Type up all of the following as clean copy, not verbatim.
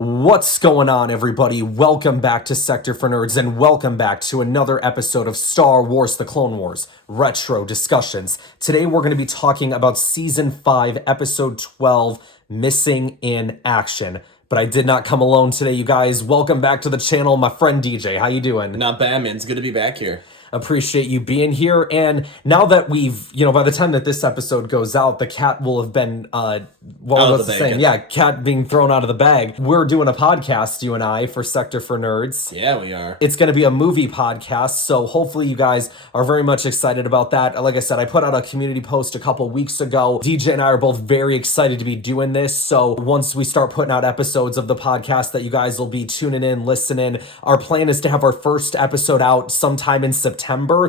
What's going on, everybody? Welcome back to Sector for Nerds, and welcome back to another episode of Star Wars: The Clone Wars Retro Discussions. Today we're going to be talking about Season 5, Episode 12, Missing in Action. But I did not come alone today, you guys. Welcome back to the channel, my friend DJ. How you doing? Not bad, man. It's good to be back here. Appreciate you being here. And now that we've, by the time that this episode goes out, the cat will have been, cat being thrown out of the bag. We're doing a podcast, you and I, for Sector for Nerds. Yeah, we are. It's going to be a movie podcast, so hopefully you guys are very much excited about that. Like I said, I put out a community post a couple weeks ago. DJ and I are both very excited to be doing this, so once we start putting out episodes of the podcast that you guys will be tuning in, listening, our plan is to have our first episode out sometime in September.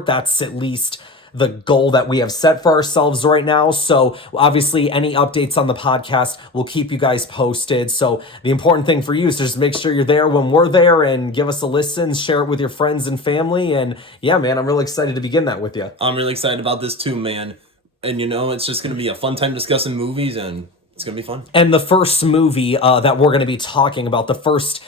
That's at least the goal that we have set for ourselves right now. So obviously any updates on the podcast will keep you guys posted. So the important thing for you is to just make sure you're there when we're there and give us a listen, share it with your friends and family. And yeah, man, I'm really excited to begin that with you. I'm really excited about this too, man. And it's just going to be a fun time discussing movies, and it's going to be fun. And the first movie that we're going to be talking about, our first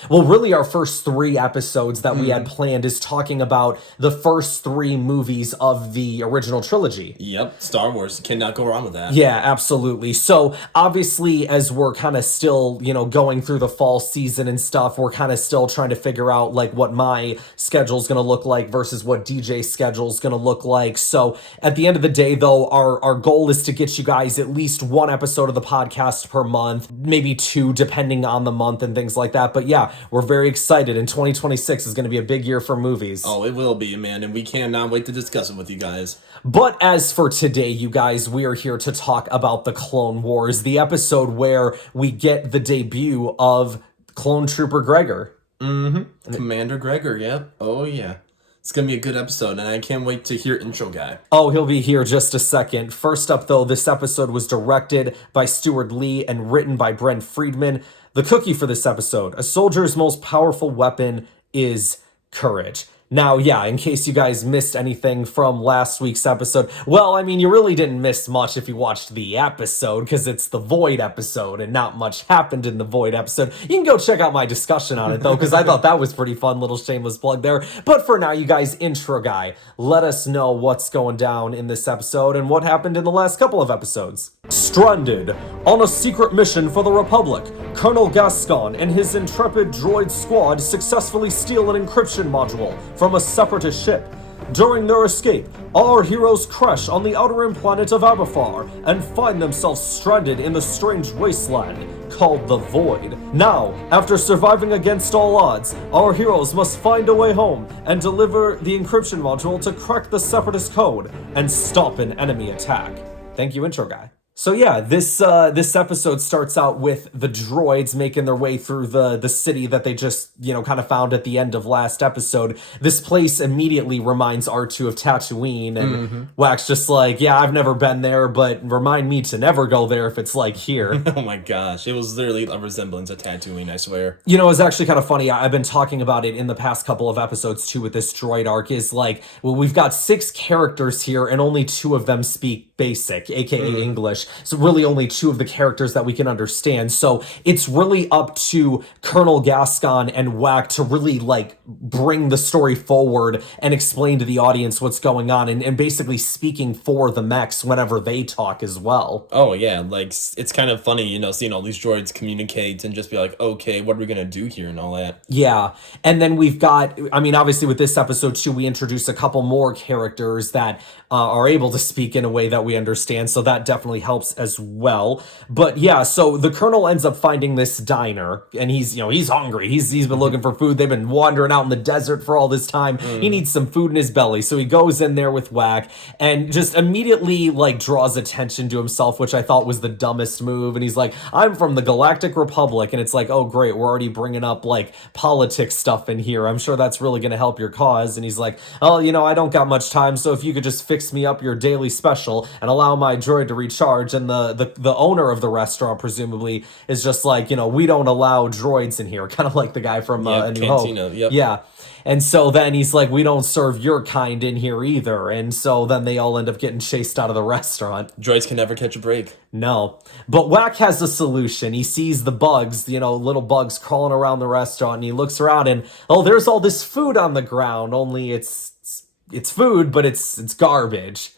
three episodes that we had planned is talking about the first three movies of the original trilogy. Yep, Star Wars. Cannot go wrong with that. Yeah, absolutely. So obviously, as we're kind of still, going through the fall season and stuff, we're kind of still trying to figure out like what my schedule's going to look like versus what DJ's schedule's going to look like. So at the end of the day, though, our goal is to get you guys at least one episode of the podcast per month, maybe two depending on the month and things like that. But yeah, we're very excited, and 2026 is going to be a big year for movies. Oh, it will be, man, and we cannot wait to discuss it with you guys. But as for today, you guys, we are here to talk about the Clone Wars, the episode where we get the debut of Clone Trooper Gregor. Commander Gregor, yeah. Oh, yeah. It's going to be a good episode, and I can't wait to hear Intro Guy. Oh, he'll be here just a second. First up, though, this episode was directed by Stuart Lee and written by Brent Friedman. The cookie for this episode: a soldier's most powerful weapon is courage. Now, yeah, in case you guys missed anything from last week's episode, well, I mean, you really didn't miss much if you watched the episode, because it's the Void episode, and not much happened in the Void episode. You can go check out my discussion on it, though, because I thought that was pretty fun, little shameless plug there. But for now, you guys, intro guy, let us know what's going down in this episode and what happened in the last couple of episodes. Stranded on a secret mission for the Republic, Colonel Gascon and his intrepid droid squad successfully steal an encryption module from a separatist ship. During their escape, our heroes crash on the outer rim planet of Aberfar and find themselves stranded in the strange wasteland called the Void. Now, after surviving against all odds, our heroes must find a way home and deliver the encryption module to crack the separatist code and stop an enemy attack. Thank you, intro guy. So yeah, this episode starts out with the droids making their way through the city that they just, kind of found at the end of last episode. This place immediately reminds R2 of Tatooine, and Wax just like, yeah, I've never been there, but remind me to never go there if it's like here. Oh my gosh, it was literally a resemblance of Tatooine, I swear. It's actually kind of funny. I've been talking about it in the past couple of episodes too with this droid arc, is like, well, we've got 6 characters here and only 2 of them speak basic, aka English. So really only 2 of the characters that we can understand. So it's really up to Colonel Gascon and Wack to really bring the story forward and explain to the audience what's going on, and basically speaking for the mechs whenever they talk as well. Oh yeah, it's kind of funny, seeing all these droids communicate and just be like, okay, what are we gonna do here and all that. Yeah, and then we've got, obviously with this episode too, we introduce a couple more characters that are able to speak in a way that we understand, so that definitely helps as well. But yeah, so the Colonel ends up finding this diner, and he's hungry. He's been looking for food. They've been wandering out in the desert for all this time. He needs some food in his belly, so he goes in there with Wack and just immediately draws attention to himself, which I thought was the dumbest move. And he's like, I'm from the Galactic Republic, and it's like, oh great, we're already bringing up politics stuff in here. I'm sure that's really going to help your cause. And he's like, oh, I don't got much time, so if you could just fix me up your daily special and allow my droid to recharge, charge, and the owner of the restaurant presumably is just like, we don't allow droids in here, kind of like the guy from A New Cantina, Hope. yep. Yeah. And so then he's like, we don't serve your kind in here either. And so then they all end up getting chased out of the restaurant. Droids can never catch a break. No. But Whack has a solution. He sees the bugs, little bugs crawling around the restaurant, and he looks around and, there's all this food on the ground, only it's food, but it's garbage.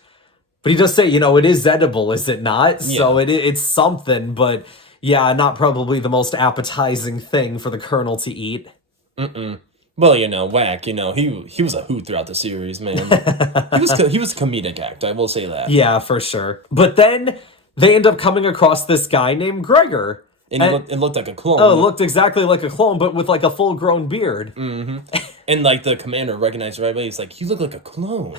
But he does say, it is edible, is it not? Yeah. So it's something, but yeah, not probably the most appetizing thing for the Colonel to eat. Well, Whack, he was a hoot throughout the series, man. he was a comedic actor, I will say that. Yeah, for sure. But then they end up coming across this guy named Gregor. And it looked like a clone. Oh, it looked exactly like a clone, but with like a full-grown beard. Mm-hmm. And like the commander recognized right away. He's like, "You look like a clone."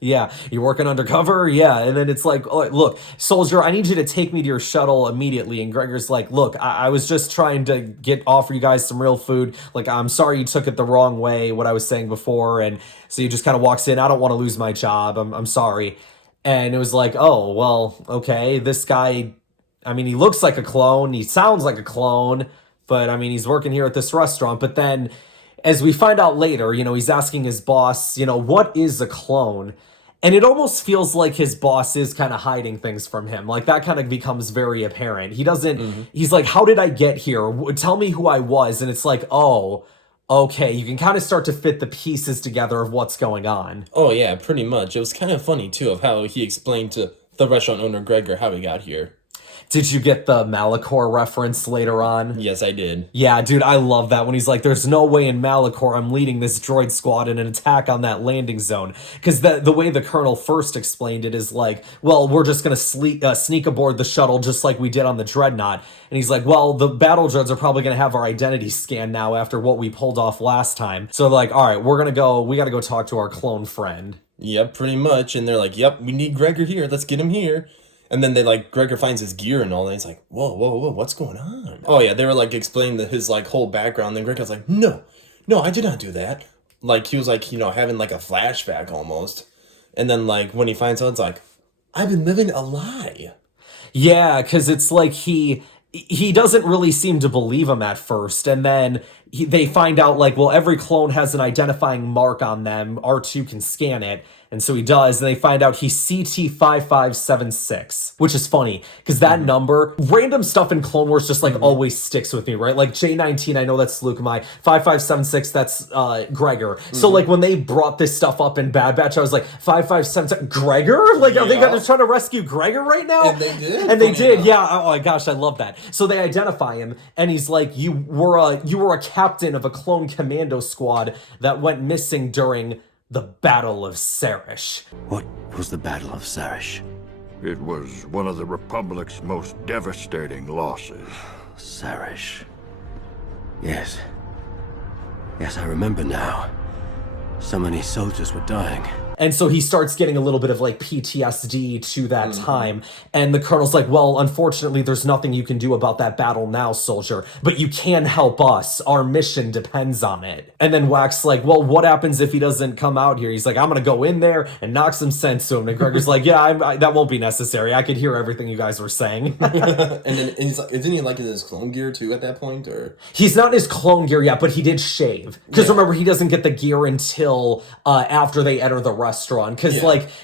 Yeah, you're working undercover? Yeah. And then it's like, oh, look, soldier, I need you to take me to your shuttle immediately. And Gregor's like, look, I was just trying to offer you guys some real food. Like, I'm sorry you took it the wrong way, what I was saying before. And so he just kind of walks in. I don't want to lose my job. I'm sorry. And it was like, oh, well, okay, this guy, he looks like a clone. He sounds like a clone. But, he's working here at this restaurant. But then, as we find out later, he's asking his boss, what is a clone? And it almost feels like his boss is kind of hiding things from him. Like, that kind of becomes very apparent. He doesn't, he's like, how did I get here? Tell me who I was. And it's like, oh, okay, you can kind of start to fit the pieces together of what's going on. Oh, yeah, pretty much. It was kind of funny, too, of how he explained to the restaurant owner, Gregor, how he got here. Did you get the Malachor reference later on? Yes, I did. Yeah, dude, I love that when he's like, there's no way in Malachor I'm leading this droid squad in an attack on that landing zone. Because the way the Colonel first explained it is like, well, we're just going to sneak aboard the shuttle just like we did on the Dreadnought. And he's like, well, the battle droids are probably going to have our identity scanned now after what we pulled off last time. So they're like, all right, we got to go talk to our clone friend. Yep, pretty much. And they're like, yep, we need Gregor here. Let's get him here. And then Gregor finds his gear and all that. He's like, whoa, what's going on? Oh, yeah, they were, explaining his, whole background. Then Gregor's like, no, I did not do that. He was, having, a flashback almost. And then, when he finds out, it's like, I've been living a lie. Yeah, because it's like he doesn't really seem to believe him at first. And then they find out, every clone has an identifying mark on them. R2 can scan it. And so he does, and they find out he's CT5576, which is funny, because that number, random stuff in Clone Wars just, always sticks with me, right? J19, I know that's Luke Mai. 5576, that's Gregor. So, when they brought this stuff up in Bad Batch, I was like, 5576, Gregor? Are they just trying to rescue Gregor right now? And they did. And they did, yeah. Oh, my gosh, I love that. So they identify him, and he's like, you were a captain of a clone commando squad that went missing during the Battle of Sarish. What was the Battle of Sarish? It was one of the Republic's most devastating losses. Sarish. Yes. Yes, I remember now. So many soldiers were dying. And so he starts getting a little bit of PTSD to that time. And the Colonel's like, well, unfortunately, there's nothing you can do about that battle now, soldier. But you can help us. Our mission depends on it. And then Wack's like, well, what happens if he doesn't come out here? He's like, I'm going to go in there and knock some sense to him. And Gregor's like, yeah, that won't be necessary. I could hear everything you guys were saying. And he's like, isn't he in his clone gear too at that point? Or he's not in his clone gear yet, but he did shave. Because remember, he doesn't get the gear until after they enter the restaurant. Because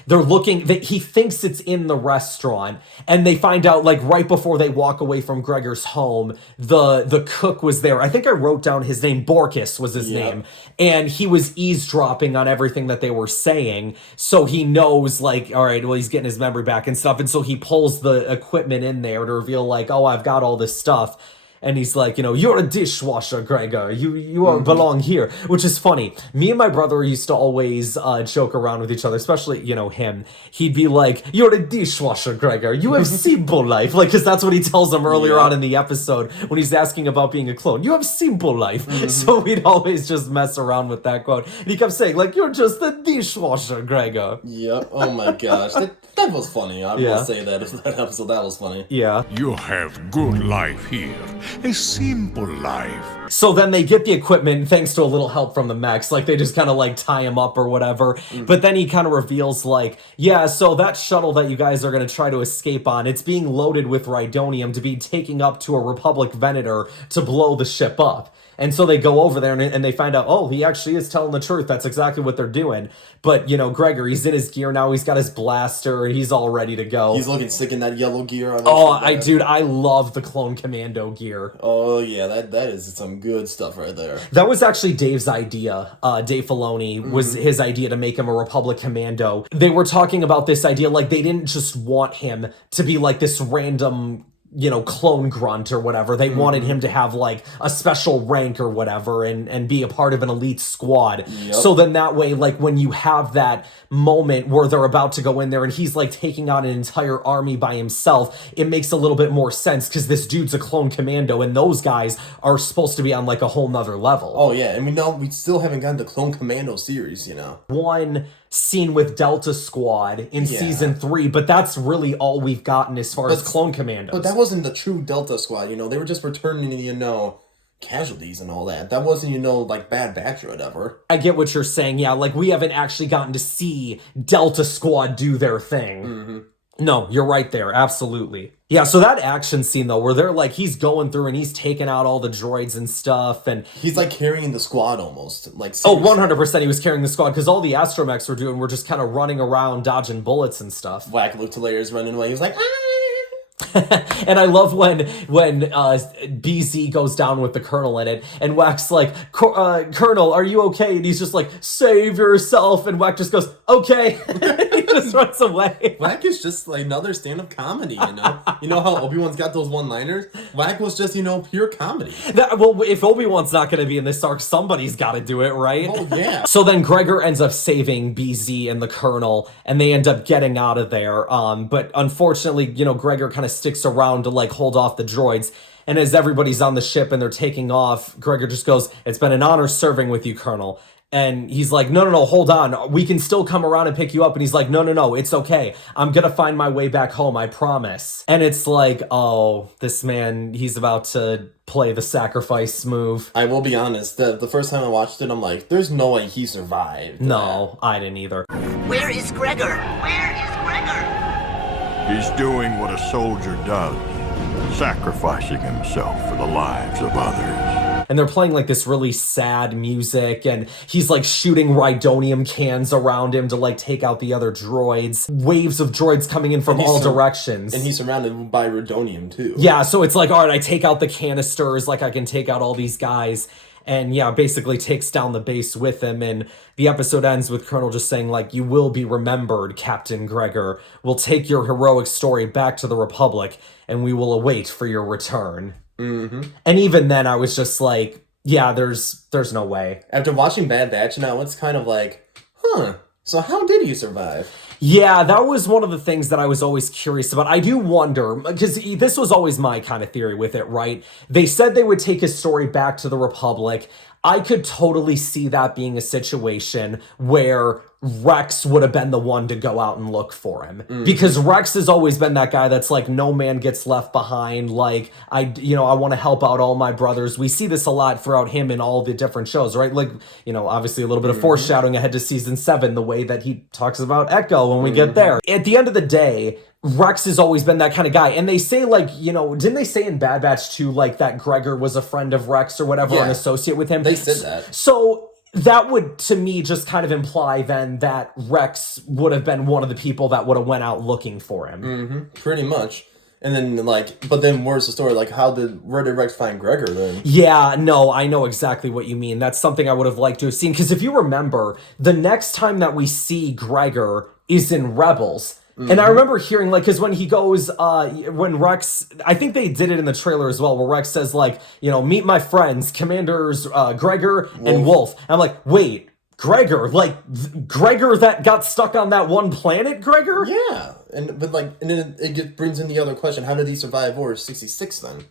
they're looking, he thinks it's in the restaurant, and they find out right before they walk away from Gregor's home, the cook was there. I think I wrote down his name. Borkus was his name, and he was eavesdropping on everything that they were saying. So he knows all right, well, he's getting his memory back and stuff. And so he pulls the equipment in there to reveal oh, I've got all this stuff. And he's like, you're a dishwasher, Gregor. You belong here, which is funny. Me and my brother used to always joke around with each other, especially, him. He'd be like, you're a dishwasher, Gregor. You have simple life. Because that's what he tells him earlier on in the episode when he's asking about being a clone. You have simple life. So we'd always just mess around with that quote. And he kept saying, you're just a dishwasher, Gregor. Yep. Oh my gosh. That was funny. I will say that. That episode, that was funny. Yeah. You have good life here. a simple life. So then they get the equipment thanks to a little help from the mechs. Like, they just kind of, like, tie him up or whatever. But then he kind of reveals, like, yeah, so that shuttle that you guys are going to try to escape on, it's being loaded with rhydonium to be taking up to a Republic Venator to blow the ship up. And so they go over there and they find out, oh, he actually is telling the truth. That's exactly what they're doing. But, Gregor, he's in his gear now. He's got his blaster. He's all ready to go. He's looking sick in that yellow gear. Dude, I love the Clone Commando gear. Oh, yeah, that is some good stuff right there. That was actually Dave's idea. Dave Filoni was his idea to make him a Republic Commando. They were talking about this idea, like, they didn't just want him to be like this random clone grunt or whatever. They wanted him to have like a special rank or whatever and be a part of an elite squad. Yep. So then that way, like when you have that moment where they're about to go in there and he's like taking on an entire army by himself, it makes a little bit more sense because this dude's a clone commando and those guys are supposed to be on like a whole nother level. Oh yeah, and we still haven't gotten the Clone Commando series, One scene with Delta Squad in season 3, but that's really all we've gotten as far as Clone Commandos. But that wasn't the true Delta Squad, they were just returning, casualties and all that. That wasn't, like Bad Batch or whatever. I get what you're saying, yeah, like we haven't actually gotten to see Delta Squad do their thing. No, you're right there, absolutely. Yeah, so that action scene, though, where they're like, he's going through and he's taking out all the droids and stuff, and... He's like carrying the squad almost, like... Seriously. Oh, 100% he was carrying the squad, because all the astromechs were just kind of running around, dodging bullets and stuff. Whack looked hilarious running away, he was like, ah! And I love when BZ goes down with the Colonel in it, and Wack's like, Colonel, are you okay? And he's just like, save yourself, and Wack just goes, okay. He just runs away. Wack is just like another stand-up comedy, You know how Obi-Wan's got those one-liners? Wack was just, pure comedy. Well, if Obi-Wan's not going to be in this arc, somebody's got to do it, right? Oh, yeah. So then Gregor ends up saving BZ and the Colonel, and they end up getting out of there. But unfortunately, Gregor kind of sticks around to like hold off the droids. And as everybody's on the ship and they're taking off, Gregor just goes, "It's been an honor serving with you, Colonel." And he's like, no, hold on. We can still come around and pick you up. And he's like, no, it's okay. I'm going to find my way back home, I promise. And it's like, oh, this man, he's about to play the sacrifice move. I will be honest, the first time I watched it, I'm like, there's no way he survived. No, I didn't either. Where is Gregor? He's doing what a soldier does, sacrificing himself for the lives of others. And they're playing like this really sad music, and he's like shooting rhydonium cans around him to like take out the other droids. Waves of droids coming in from all directions. And he's surrounded by rhydonium too. Yeah, so it's like, all right, I take out the canisters, like I can take out all these guys. And yeah, basically takes down the base with him. And the episode ends with Colonel just saying, like, "You will be remembered, Captain Gregor. We'll take your heroic story back to the Republic, and we will await for your return." And even then, I was just like, yeah, there's no way. After watching Bad Batch now, it's kind of like, so how did he survive? Yeah, that was one of the things that I was always curious about. I do wonder, because this was always my kind of theory with it, right? They said they would take his story back to the Republic. I could totally see that being a situation where Rex would have been the one to go out and look for him. Because Rex has always been that guy that's like, no man gets left behind. Like, I want to help out all my brothers. We see this a lot throughout him in all the different shows, right? Like, obviously a little bit of foreshadowing ahead to season 7, the way that he talks about Echo when we get there. At the end of the day, Rex has always been that kind of guy. And they say, like, didn't they say in Bad Batch 2, like, that Gregor was a friend of Rex or whatever, an associate with him? They said that. So that would, to me, just kind of imply then that Rex would have been one of the people that would have went out looking for him. Pretty much. And then, but then where's the story? Like, where did Rex find Gregor then? Yeah, no, I know exactly what you mean. That's something I would have liked to have seen. Because if you remember, the next time that we see Gregor is in Rebels. And I remember hearing, like, because when he goes, when Rex, I think they did it in the trailer as well, where Rex says, like, meet my friends, Commanders Gregor and Wolf. And I'm like, wait, Gregor? Like, Gregor that got stuck on that one planet, Gregor? Yeah. And then it brings in the other question, how did he survive Order 66 then?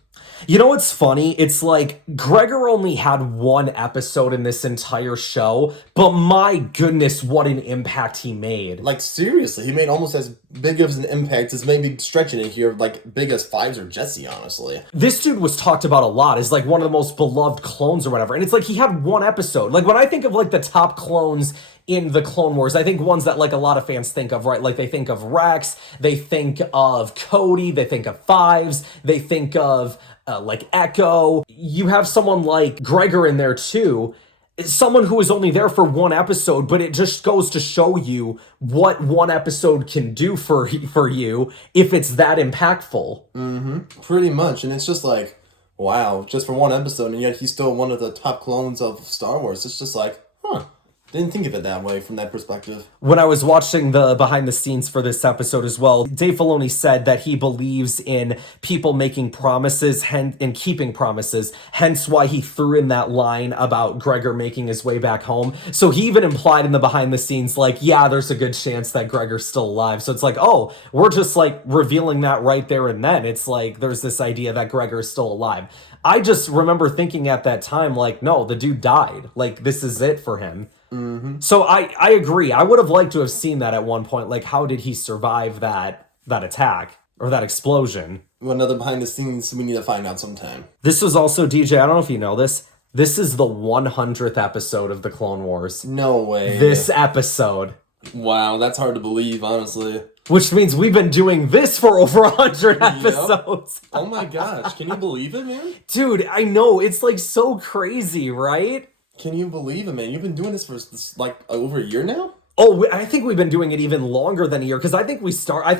You know what's funny? It's like Gregor only had one episode in this entire show, but my goodness, what an impact he made. Like, seriously, he made almost as big of an impact as maybe stretching it here, like, big as Fives or Jesse, honestly. This dude was talked about a lot as like one of the most beloved clones or whatever. And it's like he had one episode. Like when I think of like the top clones in the Clone Wars, I think ones that like a lot of fans think of, right? Like they think of Rex, they think of Cody, they think of Fives, they think of like Echo. You have someone like Gregor in there too. Someone who is only there for one episode, but it just goes to show you what one episode can do for you if it's that impactful. Pretty much, and it's just like, wow, just for one episode, and yet he's still one of the top clones of Star Wars. It's just like, huh. Didn't think of it that way from that perspective. When I was watching the behind the scenes for this episode as well, Dave Filoni said that he believes in people making promises and keeping promises, hence why he threw in that line about Gregor making his way back home. So he even implied in the behind the scenes, like, yeah, there's a good chance that Gregor's still alive. So it's like, oh, we're just like revealing that right there and then. It's like there's this idea that Gregor's still alive. I just remember thinking at that time, like, no, the dude died. Like, this is it for him. So I agree. I would have liked to have seen that at one point. Like, how did he survive that attack or that explosion? Well, another behind the scenes we need to find out sometime. This was also, DJ, I don't know if you know this. This is the 100th episode of the Clone Wars. No way. This episode. Wow, that's hard to believe, honestly. Which means we've been doing this for over 100 episodes. Oh my gosh, can you believe it, man? Dude, I know. It's like so crazy, right? Can you believe it, man? You've been doing this for like over a year now? Oh, I think we've been doing it even longer than a year because I think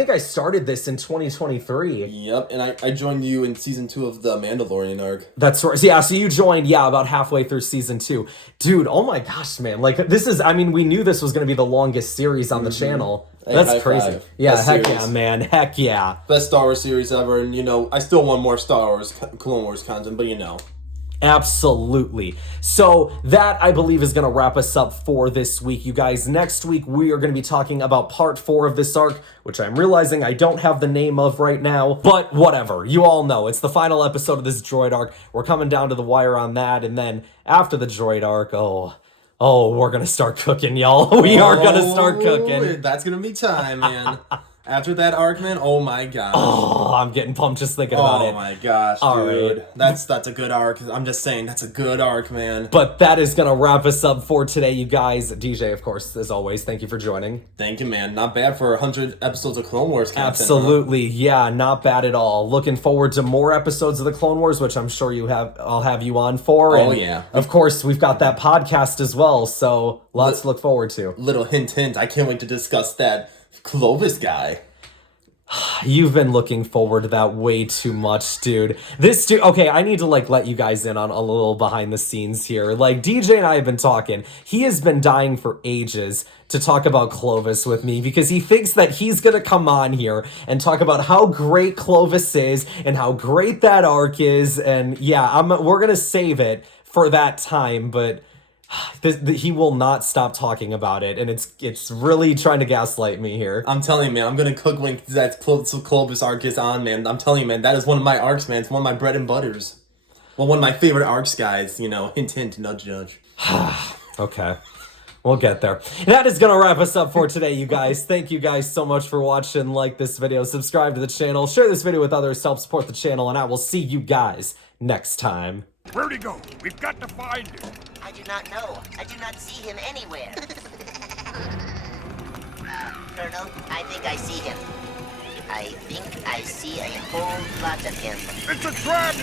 I started this in 2023. Yep, and I joined you in season 2 of the Mandalorian arc. That's right. Yeah, so you joined, about halfway through season 2. Dude, oh my gosh, man. Like, this is, I mean, we knew this was going to be the longest series on the channel. Hey, that's crazy. Five. Yeah, Best heck series. yeah, man. Heck yeah. Best Star Wars series ever, and I still want more Star Wars, Clone Wars content, but Absolutely. So that, I believe, is going to wrap us up for this week, you guys. Next week, we are going to be talking about part 4 of this arc, which I'm realizing I don't have the name of right now, but whatever. You all know. It's the final episode of this droid arc. We're coming down to the wire on that, and then after the droid arc, we're going to start cooking, y'all. We are going to start cooking. That's going to be time, man. After that arc, man, oh my gosh. Oh, I'm getting pumped just thinking about it. Oh my gosh, All dude. right. That's a good arc. I'm just saying, that's a good arc, man. But that is going to wrap us up for today, you guys. DJ, of course, as always, thank you for joining. Thank you, man. Not bad for 100 episodes of Clone Wars content. Absolutely. Yeah, not bad at all. Looking forward to more episodes of the Clone Wars, which I'm sure I'll have you on for. Oh, and yeah. Of course, we've got that podcast as well, so lots to look forward to. Little hint. I can't wait to discuss that Clovis guy. You've been looking forward to that way too much, dude. Okay, I need to let you guys in on a little behind the scenes here. Like, DJ and I have been talking. He has been dying for ages to talk about Clovis with me because he thinks that he's gonna come on here and talk about how great Clovis is and how great that arc is. And yeah, we're gonna save it for that time, but he will not stop talking about it, and it's really trying to gaslight me here. I'm telling you, man, I'm gonna cook when that Clovis arc is on, man. I'm telling you, man, that is one of my arcs, man. It's one of my bread and butters. Well, one of my favorite arcs, guys. Hint, nudge, nudge. Okay. We'll get there. That is going to wrap us up for today, you guys. Thank you guys so much for watching. Like this video, subscribe to the channel, share this video with others to help support the channel, and I will see you guys next time. Where'd he go? We've got to find him. I do not know. I do not see him anywhere. Colonel, I think I see him. I think I see a whole lot of him. It's a trap!